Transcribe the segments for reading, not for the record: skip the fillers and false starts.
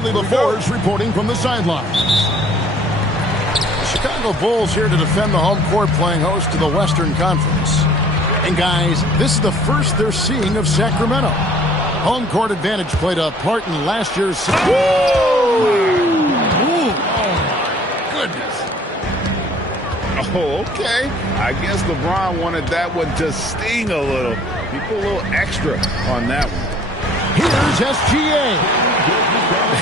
The Force reporting from the sidelines. The Chicago Bulls here to defend the home court, playing host to the Western Conference. And guys, this is the first they're seeing of Sacramento. Home court advantage played a part in last year's... Oh my goodness. Oh, okay. I guess LeBron wanted that one to sting a little. He put a little extra on that one. Here's SGA.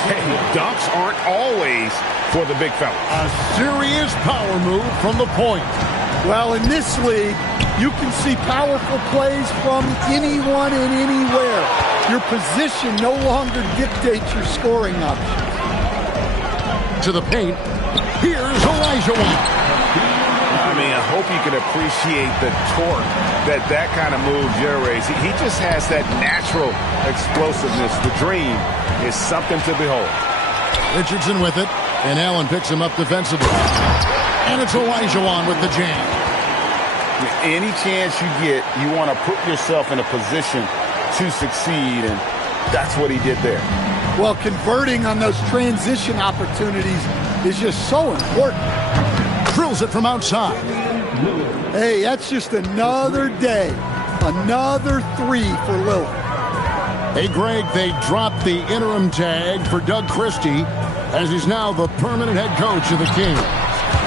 Hey, dunks aren't always for the big fella. A serious power move from the point. Well, in this league, you can see powerful plays from anyone and anywhere. Your position no longer dictates your scoring options. To the paint, here's Olajuwon. I mean, I hope you can appreciate the torque that kind of move generates. He just has that natural explosiveness. The dream is something to behold. Richardson with it, and Allen picks him up defensively. And it's Olajuwon with the jam. Any chance you get, you want to put yourself in a position to succeed, and that's what he did there. Well, converting on those transition opportunities is just so important. Drills it from outside. Hey, that's just another day. Another three for Lillard. Hey, Greg, they dropped the interim tag for Doug Christie as he's now the permanent head coach of the Kings.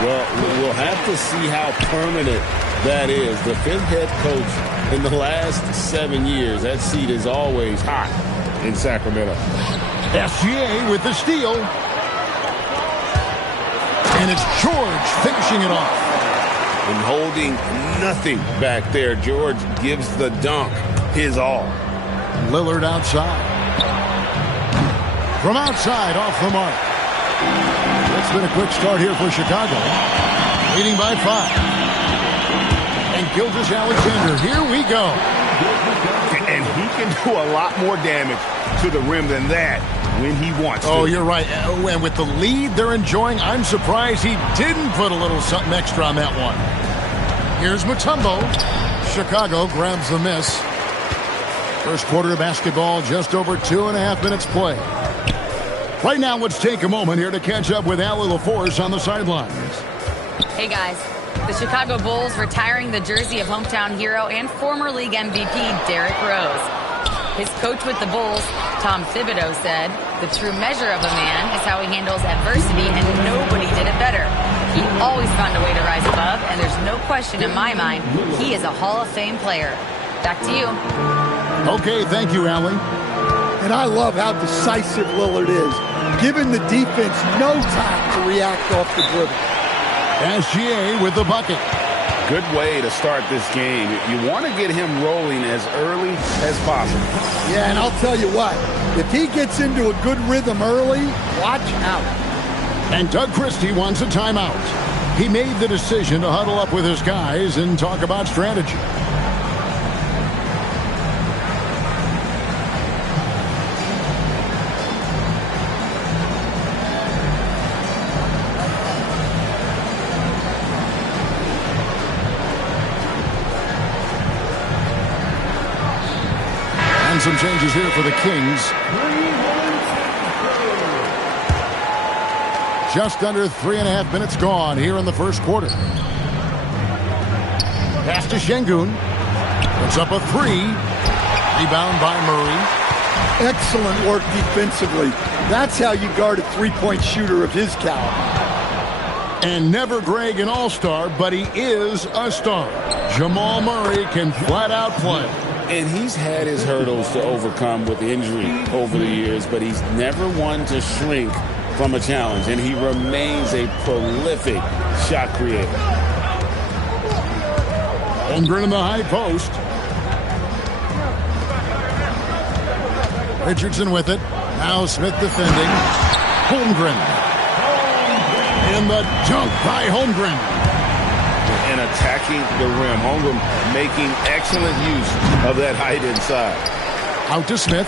Well, we'll have to see how permanent that is. The fifth head coach in the last 7 years. That seat is always hot in Sacramento. SGA with the steal. And it's George finishing it off. And holding nothing back there. George gives the dunk his all. Lillard outside. From outside, off the mark. It's been a quick start here for Chicago. Leading by 5. And Gilgeous-Alexander, here we go. And he can do a lot more damage to the rim than that when he wants to. Oh, you're right. And with the lead they're enjoying, I'm surprised he didn't put a little something extra on that one. Here's Mutombo. Chicago grabs the miss. First quarter of basketball, just over 2.5 minutes play. Right now, let's take a moment here to catch up with Allie LaForce on the sidelines. Hey, guys. The Chicago Bulls retiring the jersey of hometown hero and former league MVP Derrick Rose. His coach with the Bulls, Tom Thibodeau, said, "The true measure of a man is how he handles adversity, and nobody did it better. He always found a way to rise above, and there's no question in my mind he is a Hall of Fame player." Back to you. Okay, thank you, Allie. And I love how decisive Lillard is, giving the defense no time to react off the dribble. SGA with the bucket. Good way to start this game. You want to get him rolling as early as possible. Yeah, and I'll tell you what, if he gets into a good rhythm early, watch out. And Doug Christie wants a timeout. He made the decision to huddle up with his guys and talk about strategy. Some changes here for the Kings. Just under 3.5 minutes gone here in the first quarter. Pass to Şengün. Puts up a 3. Rebound by Murray. Excellent work defensively. That's how you guard a three-point shooter of his caliber. And never Greg an all-star, but he is a star. Jamal Murray can flat out play. And he's had his hurdles to overcome with injury over the years, but he's never one to shrink from a challenge, and he remains a prolific shot creator. Holmgren in the high post. Richardson with it. Now Smith defending. Holmgren. And the dunk by Holmgren. And attacking the rim. Holmgren making excellent use of that height inside. Out to Smith.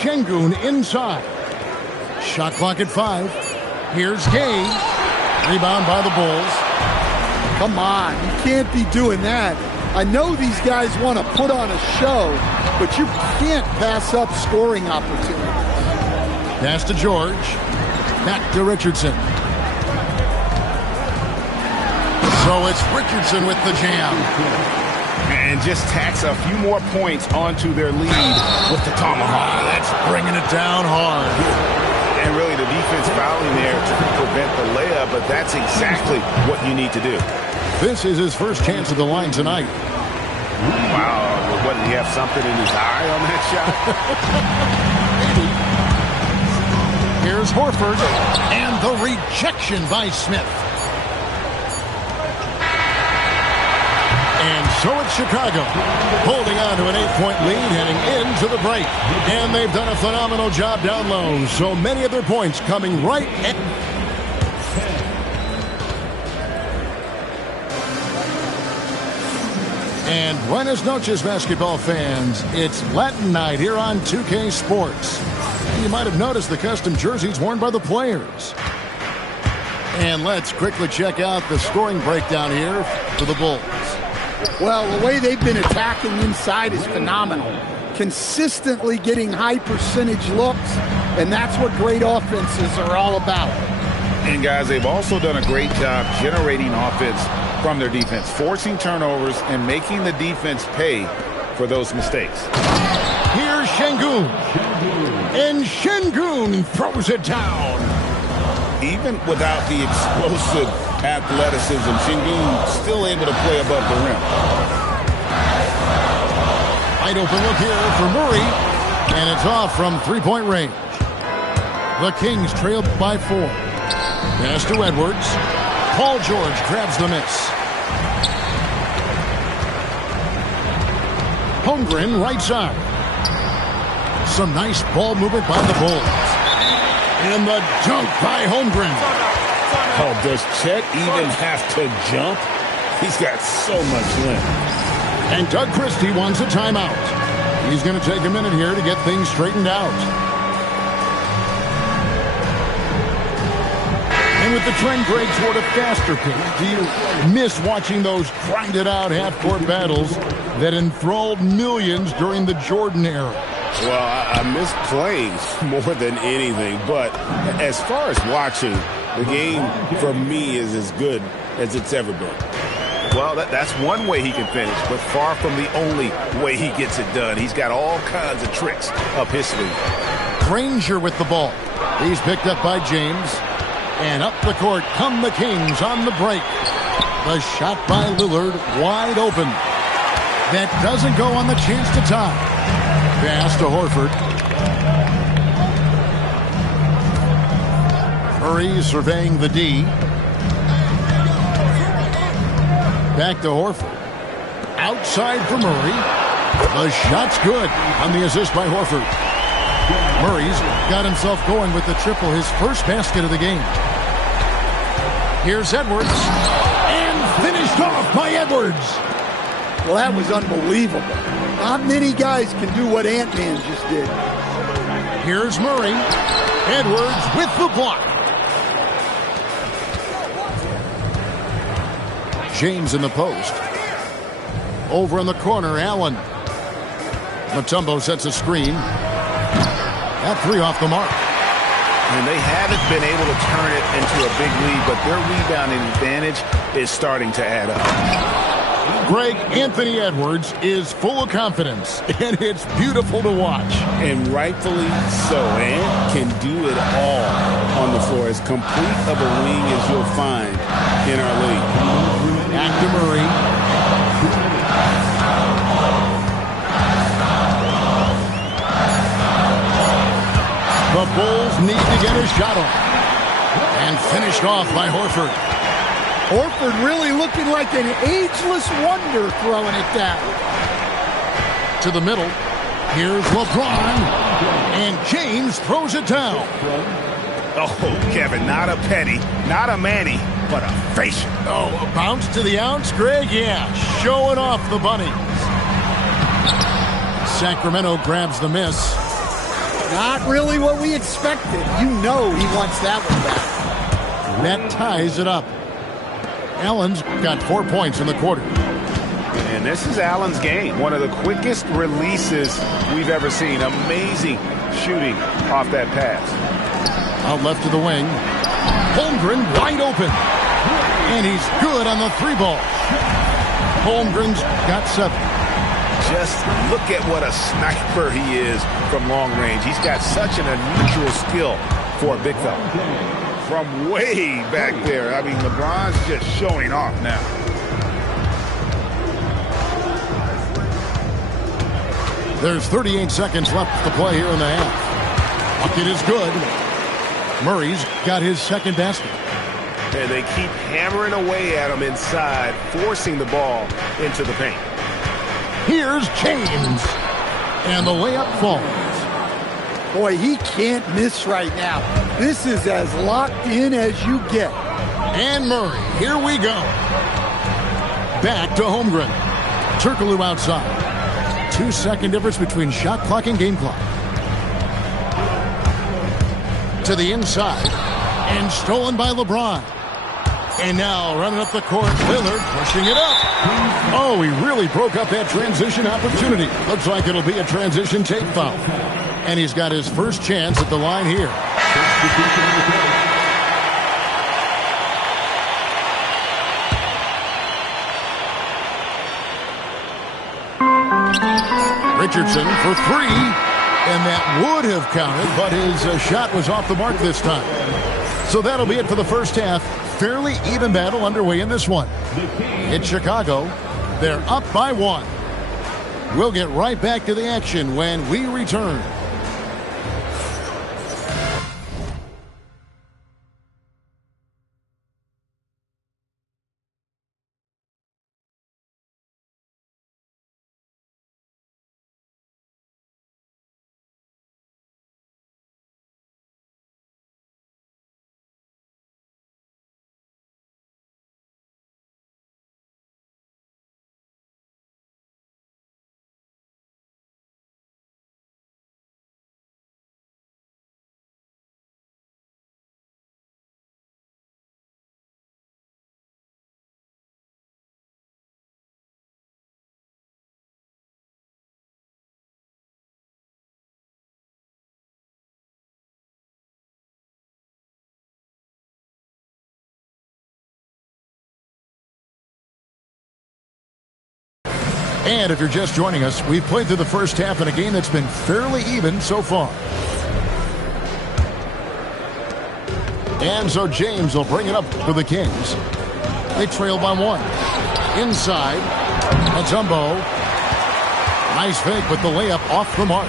Şengün inside. Shot clock at 5. Here's Gay. Rebound by the Bulls. Come on, you can't be doing that. I know these guys want to put on a show, but you can't pass up scoring opportunities. Pass to George. Back to Richardson. So it's Richardson with the jam. And just tacks a few more points onto their lead with the tomahawk. That's bringing it down hard. And really the defense fouling there to prevent the layup, but that's exactly what you need to do. This is his first chance at the line tonight. Wow, what, did he have something in his eye on that shot? Here's Horford, and the rejection by Smith. And so it's Chicago, holding on to an 8-point lead heading into the break. And they've done a phenomenal job down low. So many of their points coming right at... And buenas noches, basketball fans. It's Latin night here on 2K Sports. You might have noticed the custom jerseys worn by the players. And let's quickly check out the scoring breakdown here for the Bulls. Well, the way they've been attacking inside is phenomenal. Consistently getting high percentage looks, and that's what great offenses are all about. And guys, they've also done a great job generating offense from their defense, forcing turnovers and making the defense pay for those mistakes. Here's Şengün. And Şengün throws it down. Even without the explosive athleticism, Şengün still able to play above the rim. Wide open look here for Murray, and it's off from three-point range. The Kings trail by 4. Pass to Edwards. Paul George grabs the miss. Holmgren right side. Some nice ball movement by the Bulls. And the dunk by Holmgren. Oh, does Chet even have to jump? He's got so much length. And Doug Christie wants a timeout. He's going to take a minute here to get things straightened out. And with the trend break toward a faster pace, do you miss watching those grinded-out half-court battles that enthralled millions during the Jordan era? Well, I miss playing more than anything, but as far as watching, the game for me is as good as it's ever been. Well, that's one way he can finish, but far from the only way he gets it done. He's got all kinds of tricks up his sleeve. Granger with the ball. He's picked up by James. And up the court come the Kings on the break. The shot by Lillard wide open. That doesn't go on the chance to tie. Pass to Horford. Murray surveying the D. Back to Horford. Outside for Murray. The shot's good on the assist by Horford. Murray's got himself going with the triple, his first basket of the game. Here's Edwards. And finished off by Edwards. Well, that was unbelievable. Not many guys can do what Ant-Man just did. Here's Murray. Edwards with the block. James in the post. Over in the corner, Allen. Mutombo sets a screen. That three off the mark. And they haven't been able to turn it into a big lead, but their rebounding advantage is starting to add up. Greg, Anthony Edwards is full of confidence, and it's beautiful to watch. And rightfully so. Ant can do it all on the floor. As complete of a wing as you'll find in our league. Back to Murray. The Bulls need to get a shot off. And finished off by Horford. Horford really looking like an ageless wonder throwing it down. To the middle. Here's LeBron. And James throws it down. Oh, Kevin, not a penny, not a Manny, but a facial. Oh, a bounce to the ounce, Greg? Yeah, showing off the bunnies. Sacramento grabs the miss. Not really what we expected. You know he wants that one back. That ties it up. Allen's got 4 points in the quarter. And this is Allen's game. One of the quickest releases we've ever seen. Amazing shooting off that pass. Out left to the wing. Holmgren wide open. And he's good on the 3-ball. Holmgren's got 7. Just look at what a sniper he is from long range. He's got such an unusual skill for a big fella. From way back there. I mean, LeBron's just showing off now. There's 38 seconds left to play here in the half. Bucket is good. Murray's got his second basket. And they keep hammering away at him inside, forcing the ball into the paint. Here's James. And the layup falls. Boy, he can't miss right now. This is as locked in as you get. And Murray, here we go. Back to Holmgren. Turkoglu outside. 2-second difference between shot clock and game clock. To the inside. And stolen by LeBron. And now running up the court, Lillard pushing it up. Oh, he really broke up that transition opportunity. Looks like it'll be a transition tape foul. And he's got his first chance at the line here. Richardson for 3. And that would have counted, but his shot was off the mark this time. So that'll be it for the first half. Fairly even battle underway in this one. It's Chicago. They're up by 1. We'll get right back to the action when we return. And if you're just joining us, we've played through the first half in a game that's been fairly even so far. And so James will bring it up for the Kings. They trail by 1. Inside, Mutombo. Nice fake, but the layup off the mark.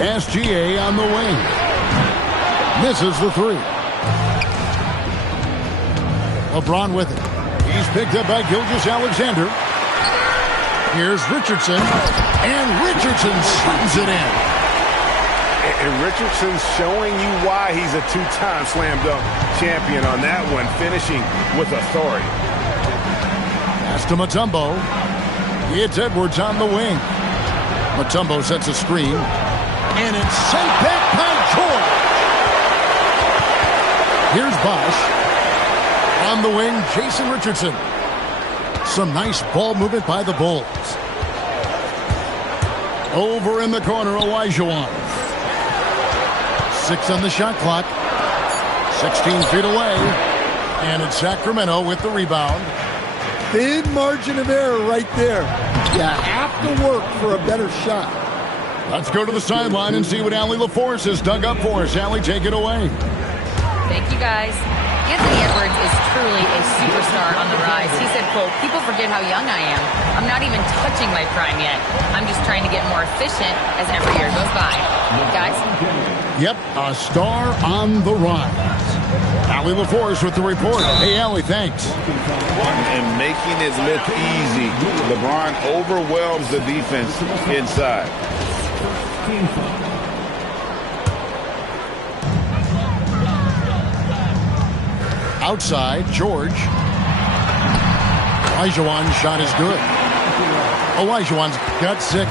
SGA on the wing. Misses the 3. LeBron with it. He's picked up by Gilgeous-Alexander. Here's Richardson, and Richardson slams it in. And Richardson's showing you why he's a 2-time slam dunk champion on that one, finishing with authority. Pass to Mutombo. It's Edwards on the wing. Mutombo sets a screen, and it's sent back by George. Here's Bosch. On the wing, Jason Richardson. Some nice ball movement by the Bulls. Over in the corner, Olajuwon. 6 on the shot clock. 16 feet away. And it's Sacramento with the rebound. Thin margin of error right there. You have to work for a better shot. Let's go to the sideline and see what Allie LaForce has dug up for us. Allie, take it away. Thank you, guys. Anthony Edwards is truly a superstar on the rise. He said, quote, "People forget how young I am. I'm not even touching my prime yet. I'm just trying to get more efficient as every year goes by." Guys? Yep, a star on the rise. Allie LaForce with the report. Hey, Allie, thanks. And making it look easy. LeBron overwhelms the defense inside. Outside, George. Olajuwon's shot is good. Olajuwon's got 6.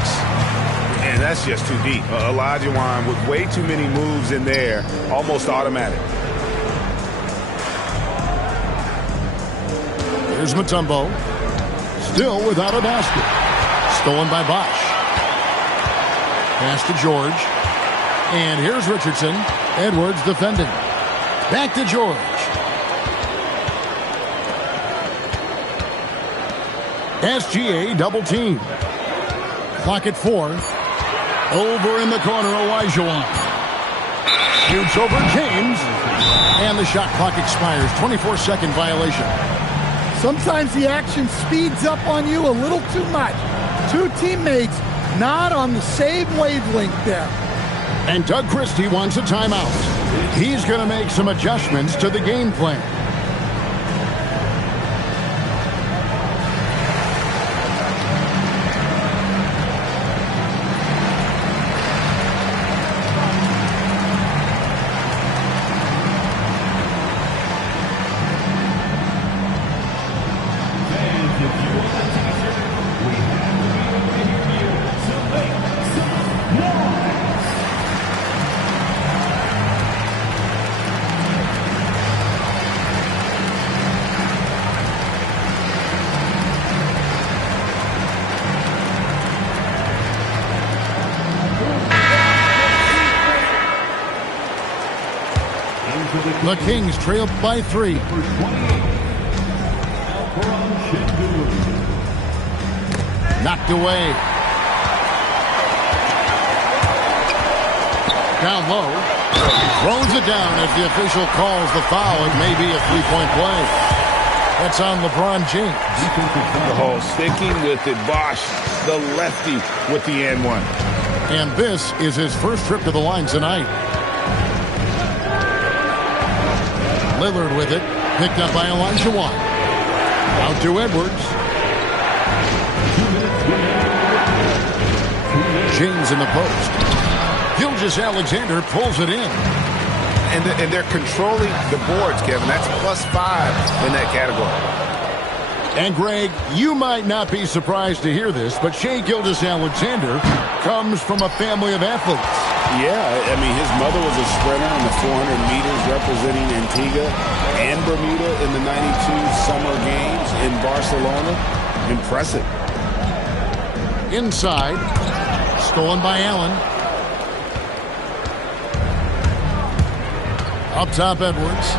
And that's just too deep. Olajuwon with way too many moves in there, almost automatic. Here's Mutombo. still without a basket. Stolen by Bosch. Pass to George. And here's Richardson. Edwards defending. Back to George. SGA double team. Clock at 4. Over in the corner, Olajuwon. Shoots over James. And the shot clock expires. 24-second violation. Sometimes the action speeds up on you a little too much. Two teammates not on the same wavelength there. And Doug Christie wants a timeout. He's going to make some adjustments to the game plan. The Kings trail by 3. Knocked away. Down low. Throws it down as the official calls the foul. It may be a three-point play. That's on LeBron James. Oh, sticking with it. Bosch, the lefty, with the N1. And this is his first trip to the line tonight. Lillard with it. Picked up by Olajuwon. Out to Edwards. James in the post. Gilgeous-Alexander pulls it in. And they're controlling the boards, Kevin. That's +5 in that category. And, Greg, you might not be surprised to hear this, but Shai Gilgeous-Alexander comes from a family of athletes. Yeah, I mean, his mother was a sprinter in the 400 meters representing Antigua and Bermuda in the 92 Summer Games in Barcelona. Impressive. Inside. Stolen by Allen. Up top, Edwards.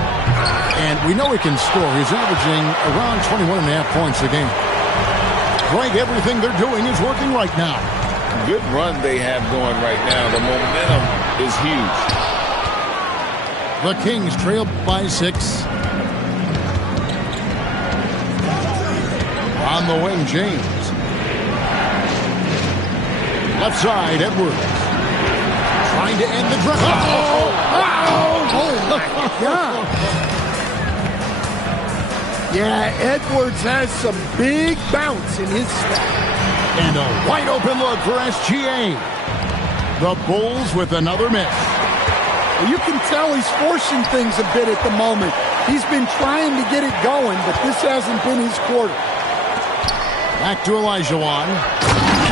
And we know he can score. He's averaging around 21.5 points a game. Greg, everything they're doing is working right now. Good run they have going right now. The momentum is huge. The Kings trail by 6. On the wing, James. Left side, Edwards. Trying to end the drive. Oh, my God. Yeah, Edwards has some big bounce in his step. And a wide open look for SGA. The Bulls with another miss. You can tell he's forcing things a bit at the moment. He's been trying to get it going, but this hasn't been his quarter. Back to Olajuwon.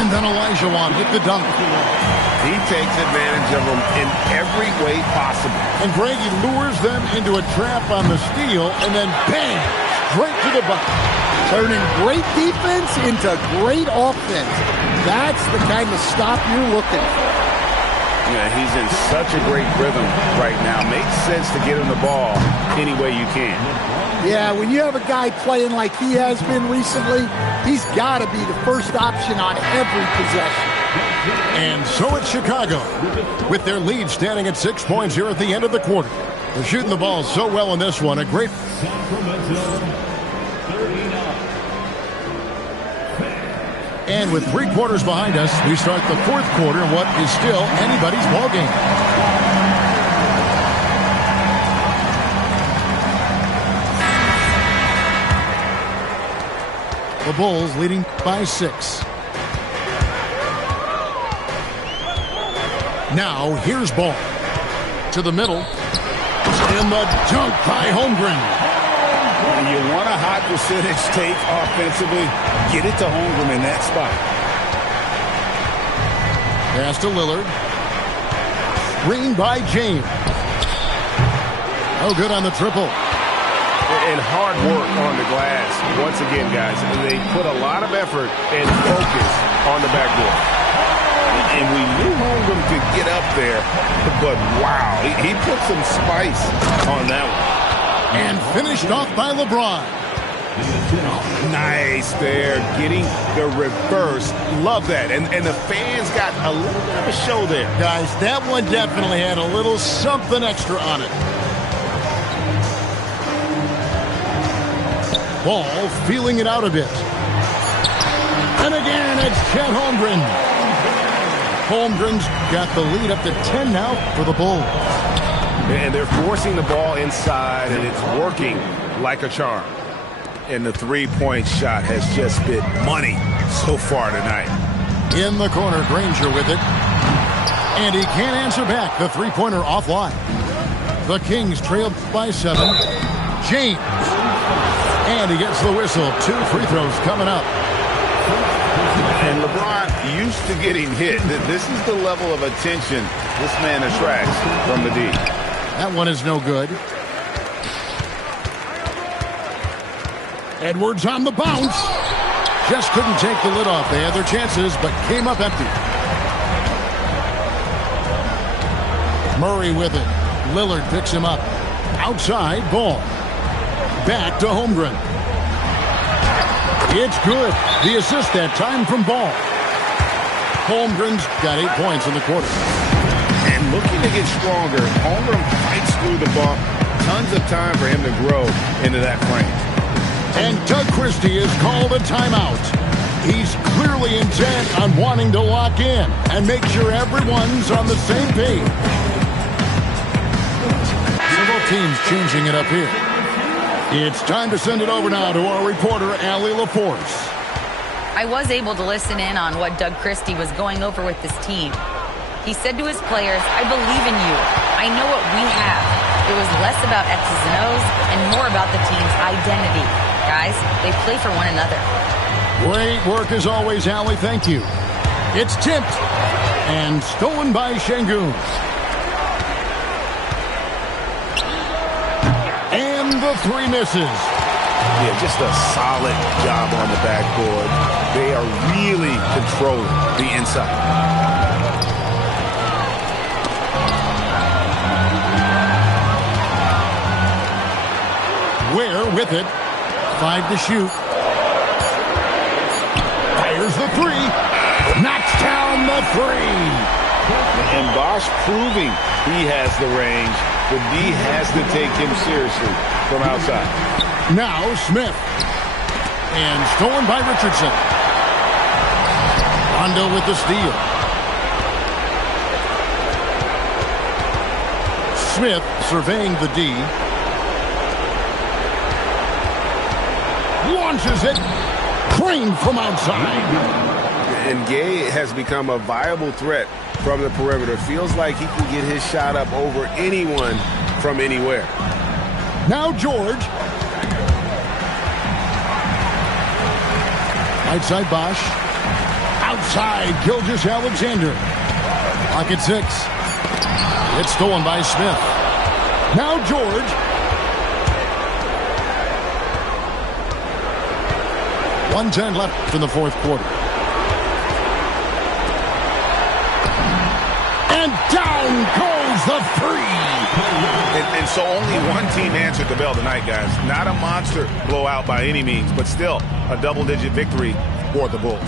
And then Olajuwon with the dunk. He takes advantage of them in every way possible. And Greg, he lures them into a trap on the steal, and then bang, straight to the bucket. Turning great defense into great offense. That's the kind of stop you're looking for. Yeah, he's in such a great rhythm right now. Makes sense to get him the ball any way you can. Yeah, when you have a guy playing like he has been recently, he's got to be the first option on every possession. And so it's Chicago, with their lead standing at 6 points here at the end of the quarter. They're shooting the ball so well in this one. A great... And with 3 quarters behind us, we start the 4th quarter in what is still anybody's ball game. The Bulls leading by 6. Now, here's Ball. To the middle. And the dunk by Holmgren. When you want a high percentage take offensively, get it to Holmgren in that spot. Pass to Lillard. Screen by James. Oh, good on the triple. And hard work on the glass. Once again, guys, they put a lot of effort and focus on the backboard. And we knew Holmgren could get up there, but wow, he put some spice on that one. And finished off by LeBron. Nice there, getting the reverse. Love that. And the fans got a little bit of a show there. Guys, that one definitely had a little something extra on it. Ball feeling it out a bit. And again, it's Chet Holmgren. Holmgren's got the lead up to 10 now for the Bulls. And they're forcing the ball inside, and it's working like a charm. And the three-point shot has just been money so far tonight. In the corner, Granger with it. And he can't answer back. The three-pointer offline. The Kings trail by 7. James. And he gets the whistle. 2 free throws coming up. And LeBron used to getting hit. This is the level of attention this man attracts from the D. That one is no good. Edwards on the bounce. Just couldn't take the lid off. They had their chances, but came up empty. Murray with it. Lillard picks him up. Outside, Ball. Back to Holmgren. It's good. The assist that time from Ball. Holmgren's got 8 points in the quarter. And looking to get stronger, Holmgren fights through the bump. Tons of time for him to grow into that frame. And Doug Christie has called a timeout. He's clearly intent on wanting to lock in and make sure everyone's on the same page. Several teams changing it up here. It's time to send it over now to our reporter, Allie LaForce. I was able to listen in on what Doug Christie was going over with this team. He said to his players, I believe in you. I know what we have. It was less about X's and O's and more about the team's identity. Guys, they play for one another. Great work as always, Allie. Thank you. It's tipped and stolen by Şengün. And the 3 misses. Yeah, just a solid job on the backboard. They are really controlling the inside. Ware with it. 5 to shoot. Fires the 3. Knocks down the 3. And Bosh proving he has the range. The D has to take him seriously from outside. Now Smith. And stolen by Richardson. Rondo with the steal. Smith surveying the D. Launches it. Crane from outside. And Gay has become a viable threat from the perimeter. Feels like he can get his shot up over anyone from anywhere. Now George. Right side Bosh. Outside Gilgeous-Alexander. Pocket 6. It's stolen by Smith. Now George. .110 left in the 4th quarter. And down goes the 3. And so only one team answered the bell tonight, guys. Not a monster blowout by any means, but still a double-digit victory for the Bulls.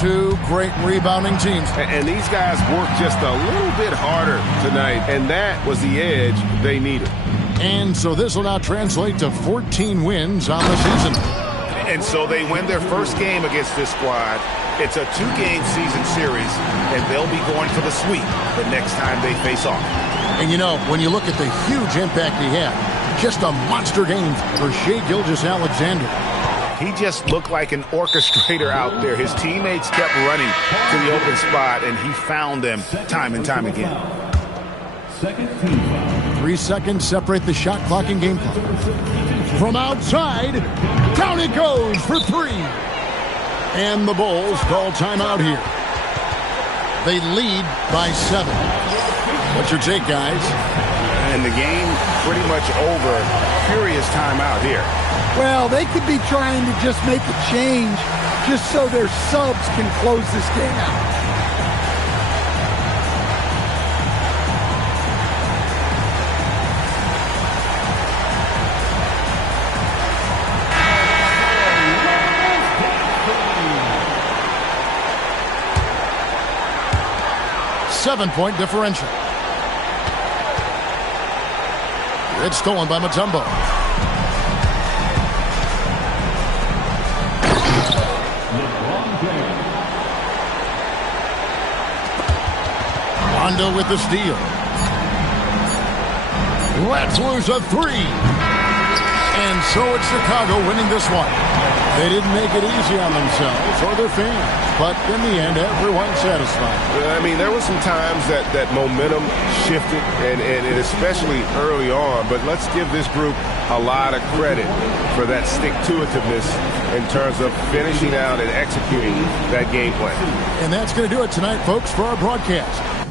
2 great rebounding teams. And these guys worked just a little bit harder tonight, and that was the edge they needed. And so this will now translate to 14 wins on the season. And so they win their first game against this squad. It's a 2-game season series, and they'll be going for the sweep the next time they face off. And you know, when you look at the huge impact he had, just a monster game for Shai Gilgeous-Alexander. He just looked like an orchestrator out there. His teammates kept running to the open spot, and he found them time and time again. 3 seconds separate the shot clock and game clock. From outside, down it goes for 3. And the Bulls call timeout here. They lead by 7. What's your take, guys? And the game pretty much over. Furious timeout here. Well, they could be trying to just make a change just so their subs can close this game out. Seven-point differential. It's stolen by Mutombo. Rondo with the steal. Let's lose a three. And so it's Chicago winning this one. They didn't make it easy on themselves or their fans, but in the end, everyone's satisfied. I mean, there were some times that momentum shifted, and especially early on, but let's give this group a lot of credit for that stick-to-itiveness in terms of finishing out and executing that game plan. And that's going to do it tonight, folks, for our broadcast.